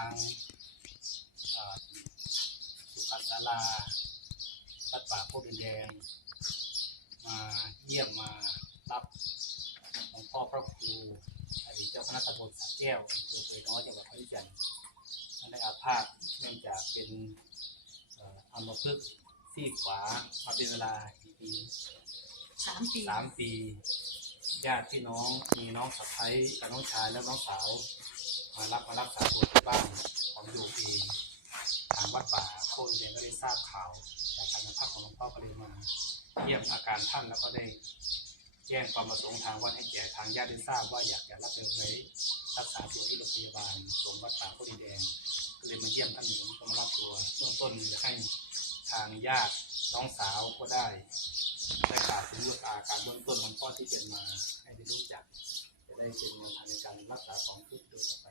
างสุขันศาลาวัดป่าโคกดินแดงมาเยี่ยมมารับหลวงพ่อพระครูอดีตเจ้าคณะตำบลสระแก้วอำเภอเปยน้อยจังหวัดขอนแก่นท่านได้อาพาธเนื่องจากเป็นอัมพฤกษ์ซี่ขวามาเป็นเวลากี่ปีสามปีสามปีญาติพี่น้องมีน้องสะใภ้กับน้องชายและน้องสาว มารับมารักษาตัว บ้านของโยมเองทางวัดป่าโคกดินแดงก็ได้ทราบข่าวจากการพักของหลวงพ่อก็เลยมาเยี่ยมอาการท่านแล้วก็ได้แจ้งความประสงค์ทางวัดให้แก่ทางญาติได้ทราบว่าอยากจะรับไปไว้รักษาตัวที่โรงพยาบาลสงฆ์วัดป่าโคกดินแดงก็เลยมาเยี่ยมท่านผมก็มารับตัวเบื้องต้นจะให้ทางญาติน้องสาวก็ได้ได้กล่าวถึงเรื่องอาการเบื้องต้นของพ่อที่เป็นมาให้ได้รู้จัก จะได้เป็นแนวทางในการรักษาของผู้โดยต่อไป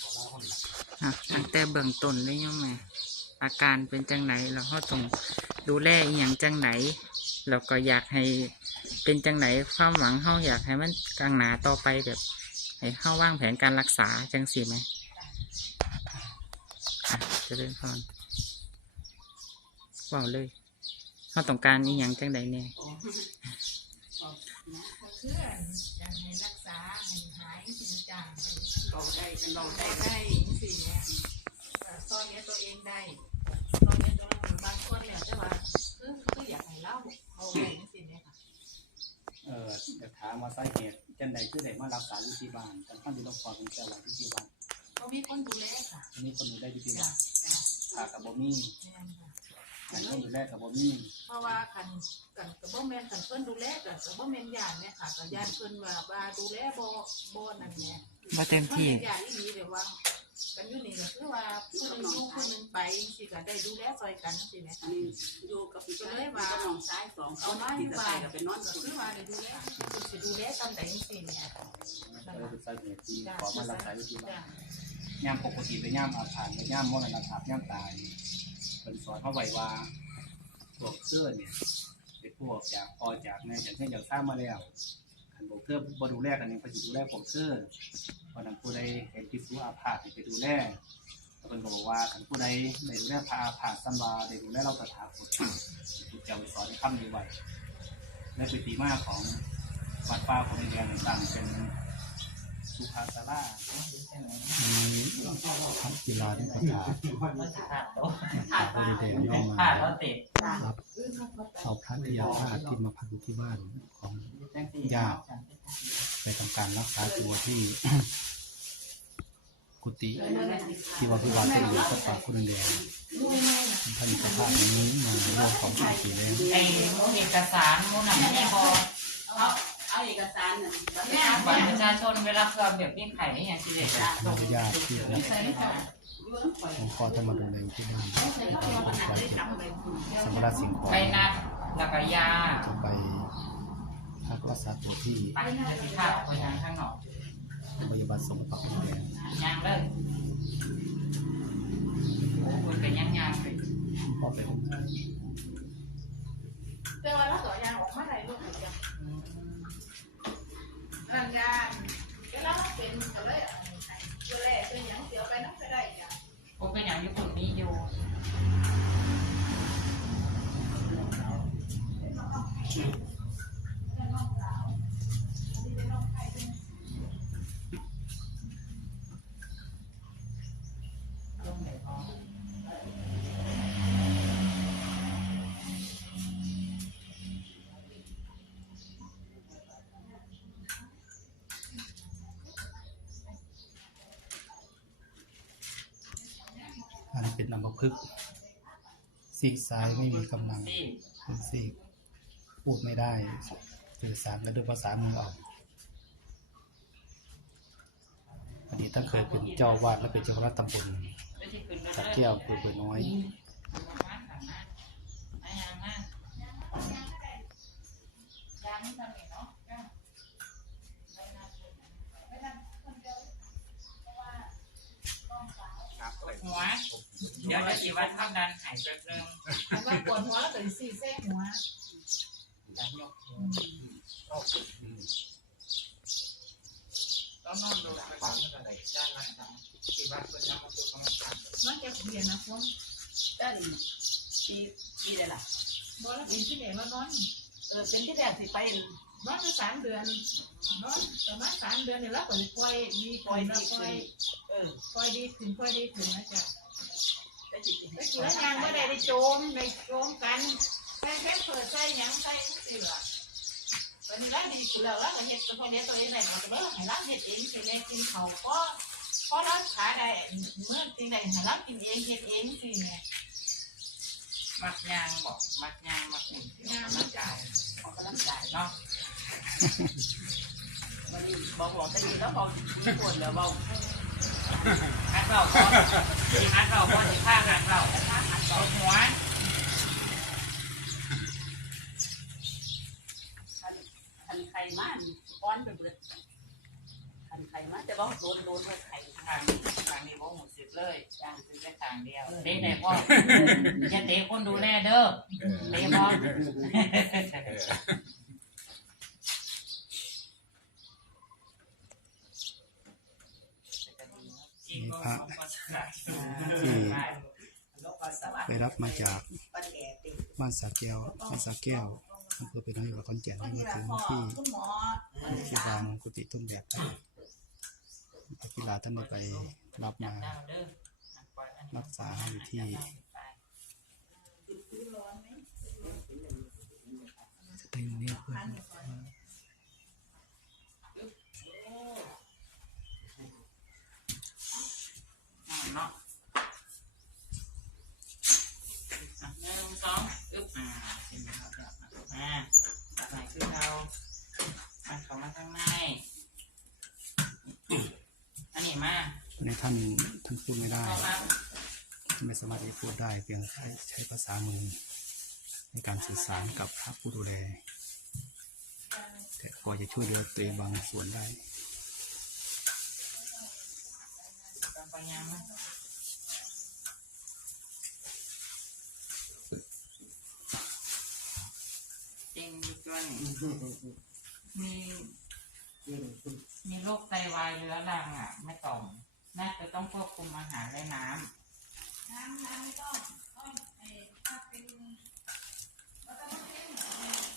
ขอเล่าห้องหลัก อะตั้ง แต่เบื้องต้นเลยยังไงอาการเป็นจังไหนแล้วเขาต้องดูแลอย่างจังไหนเราก็อยากให้เป็นจังไหนความหวังเขาอยากให้มันกลางหนาต่อไปแบบให้เข้าว่างแผนการรักษาจังสิไหมจะเล่นพรว่าเลยเขาต้องการอีหยังจังใดเนี่ยก็คือจะให้รักษาให้หายจริงจังเราได้กันเราเราได้ได้ได้สิ เนี่ยซ่อนเนี้ยตัวเองได้ซ่อนเนี้ยตัวเราบางคนเนี่ยจะว่าคือคืออยากให้เล่าเอาไว้สิเนี่ยค่ะเอ่อจะถามว่าสาเหตุจังใดคือได้มารักษาอยู่ที่บ้านกันท่านที่ต้องขอเป็นเจ้าหลักที่บ้านก็มีคนดูแลค่ะทีนี้คนดูได้อยู่ที่จ้ะบ้านจ้ะถ้ากับบ่มีแม่นค่ะอันคนดูแลกับบ่มีเพราะว่าคันกันกับบ่แม่นคันเพิ่นดูแลกันกับบ่แม่นญาติเนี่ยค่ะกับญาติเพิ่นว่าว่าดูแลบ่บ่นั่นแหละว่าเต็มที่ญาติอีหลีเดี๋ยวว่า กันอยู่นี่ก็คือว่าผู้หนึงอยู่ผู้หนึงไปสิก็ได้ดูแลซอยกันสิแหมอันนี้อยู่กับพี่ชายกับน้องชายสองเอาน้อยที่จะว่าใส่กับเป็นนอนก็คือว่าได้ดูแลคือสิดูแลตามใดจังซี่เนี่ยก็เลยเป็นสาเนที่ขอมารักษาอยู่ที่บ้าจ้ะนย่ามปกติไปย่ามอาถรรพ์ไปย่ามมรณะภาพย่ามตายเป็นสอนเขาไว้ว่าพวกเสื้อเนี่ยเป็นพวกจากพอจากแม่ยจากเช่นจากสร้างมาแล้วขันบอกเสื้อบดูแลกันยังไปดูแลพวกเสื้อ วันนั้นผู้ใดเห็นพิสูอาพาธไปดูแลแล้วเป็นบอกว่าขันผู้ใดได้ดูแลพระอาพาธสัมวาได้ดูแลเราตถาคตพุทธเจ้าสอนคำนี้ไว้และปฏิมาของวัดป่าของในแดนต่างเป็นสุภาษาราพักกีฬาที่ประกาศถาดบบ้าริเดณย่อมาขาดแล้วเตะรับเอาพระที่ยาธาที่มาพักที่บ้านของญาติ ไปทำการรักษาตัวที่ กุฏิที่วัดพิวาที่อยู่ก็ป่าคุณแดงท่านสภาพนี้มาเรื่องของสิบปีแล้วไอ้เอกสารมูลนิธิพอเอาเอาเอกสารน่ะบัตรประชาชนรประชาชนเวลาเพื่อแบบนี้ไข่อย่างสิเด็กอะอนุญาตที่จะใส่ไม่ได้ยื่นไปหลวงพ่อจะมาดูแลที่บ้านใส่ก็เอาขนาดได้จำไปสมรสิ่งของไปนัดแล้วก็ยาไป พักรักษาตัวที่ไปจะสิข้าวออกไปทางข้างนอกโรงพยาบาลสงฆ์ป่าคุณแดงยางเลยโอ้คุณเป็นยังยางเลยพ่อไปห้องน้แต่ว่าเราต่อยางออกมาได้ลูกจ้ะร่างยานเวลาเราเป็นก็เลยเอาให้ดูแลเป็นหยังเสียไปนำก็ได้จ้ะผมเป็นอย่างญี่ปุ่นนี้อยู่ำ นเป็นอัมพฤกษ์ซีกซ้ายไม่มีกำลังเป็นซีกพูดไม่ได้สื่อสารกันด้วยภาษามือออกอดีตท่านเคยเป็นเจ้าวาดและเป็นเจ้าคณะตำบลไม่ใช่ขึ้นสักแก้วคือเบอร์น้อย หัว เดี๋ยวจะกี่วันความดันหายแป๊บนึงแต่ว่าปวดหัวแล้วก็สิซี่แทรกหัวต้องนอนดูไปก่อนด้านหลังของที่วัดเพิ่นนำมาสู่กรรมฐานมันจะเรียนนะคนตั้งปีปีได้ล่ะบ่แล้วเป็นที่ไหนมานอนเออเป็นที่แรกสิไปนอนมาสามเดือนนอนประมาณสามเดือนเนี่ยแล้วก็ปล่อยดีปล่อยดีปล่อยเออปล่อยดีขึ้นปล่อยดีขึ้นนะจ๊ะ ไปจิตตะกี้แล้วยางไม่ได้ได้โจมได้โจมกันใส่แค่เปิดใส่หยังใส่ทุกสิ่งละวันนี้แล้วดีขึ้นแล้วแล้วก็เฮ็ดตัวเลี้ยตัวเองได้หมดเลยให้เรานเฮ็ดเองสิแม่กินเขาก็พอเรานขายได้เมื่อจริงได้ให้เรากินเองเฮ็ดเองสิแม่ยมักยางบอกมักยางมักหนึ่งยางมักจ่ายออกกำลังกายเนาะวันนี้บอกบอกตะกี้แล้วบอกมีปวดแล้วบอกฮัดเบาก่ อนสิฮัดเบาก่อนสิข้างฮัดเบาเอาหัวคันไข่มาก้อนไปเบิดคันไข่มาแต่ว่าโดนโดนไข่ทางทางนี้บ่หมดสิบเลยย่างสิบแค่ทางเดียวเตะได้พ่ออย่าเตะคนดูแลเด้อเตะพ่อ พระที่ได้รับมาจากบ้านสาแก้วบ้านสาแก้วอำเภอเป็นนายกขอนแก่นที่มาถึงที่ที่บางกุฏิต้นแบบพระกีฬาท่านได้ไปรับมารักษาอยู่ที่ต็งเนี่ยเพื่อน เนาะหนึ่งสองอึ๊บอ่าเห็นไหมครับอ่าตัดไหนคือเรามันเข้ามาข้างในอันนี้มาในท่านท่านพูดไม่ได้ เข้ามาไม่สามารถจะพูดได้เพียงใช้ใช้ภาษามือ ในการสื่อสารกับพระผู้ดูแล แต่พอจะช่วยเหลือตัวเองบางส่วนได้ กับปัญญามาจริงจนมีมีโรคไตวายเรื้อรังอะไม่ต้องน่าจะต้องควบคุมอาหารและน้ำ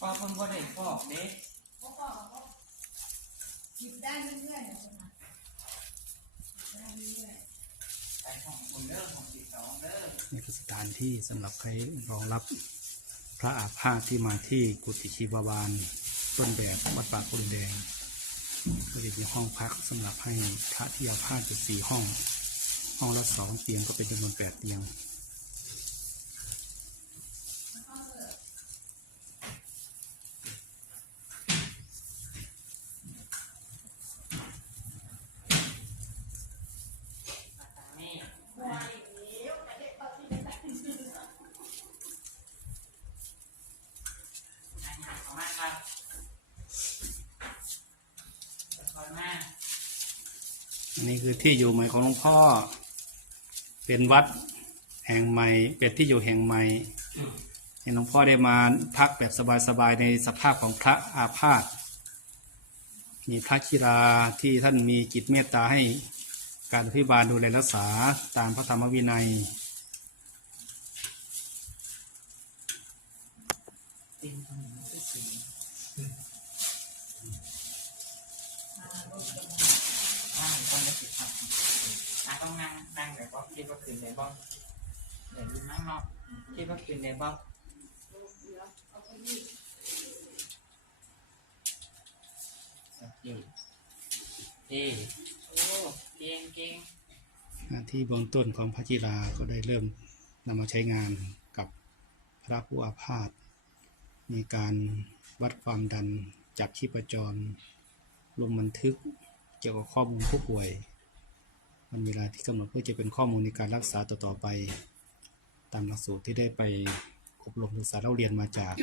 พอเพิ่นบ่ได้ฟอกเด้ไปของคุณเด้อของสี่สองเด้อ นี่คือสถานที่สำหรับใครรองรับพระอาพาธที่มาที่กุฏิชีบาลต้นแบบวัดป่าคุณแดงก็จะมีห้องพักสำหรับให้พระที่อาพาธอยู่สี่ห้อง ห้องละสองเตียงก็เป็นจำนวนแปดเตียง นี่อันนี้ขอมากครับขอบคุณมาก อันนี้คือที่อยู่ใหม่ของหลวงพ่อ เป็นวัดแห่งใหม่ เป็นที่อยู่แห่งใหม่ให้หลวงพ่อได้มาพักแบบสบายๆในสภาพของพระอาพาธมีพระชิราที่ท่านมีจิตเมตตาให้การอภิบาลดูแลรักษาตามพระธรรมวินัย เป็น ต้องนั่งนั่งเดี๋ยวบอกคิดว่าคืนเดี๋ยวบอกเดี๋ยวนั่งนาะคิดว่าคืนเดี๋ยวบอกโอเคเอ้โอ้เก่งเก่งที่เบื้องต้นของพระจิราก็ได้เริ่มนำมาใช้งานกับพระผู้อาพาธมีการวัดความดันจับชีพจรลงบันทึกเกี่ยวกับข้อมูลผู้ป่วย วันเวลาที่กำหนดเพื่อจะเป็นข้อมูลในการรักษาต่อๆไป ตามหลักสูตรที่ได้ไปอบรมศึกษาเราเรียนมาจาก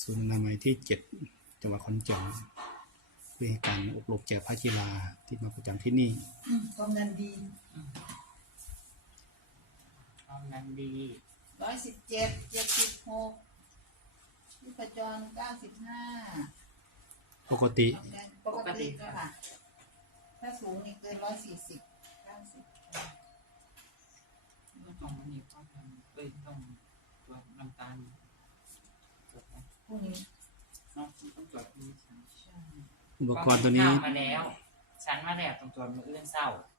ศูนย์อนามัยที่ 7 จังหวัดขอนแก่นเพื่อให้การอบรมแก่พระกีฬาที่มาประจำที่นี่ความดันดีความดันดีร้อยสิบเจ็ดเจ็ดสิบหกชีพจรเก้าสิบห้าปกติ ปกติก็ค่ะพ ถ้าสูงนี่เกินร้อยสี่สิบเก้าสิบต้องมันนี่ก็ต้องเอ้ยต้องตรวจน้ำตาลตรวจพรุ่งนี้เนาะต้องตรวจที่ใช่อุปกรณ์ตัวนี้ มาแล้ว ฉันมาแล้วต้องตรวจมืออื่นเศร้า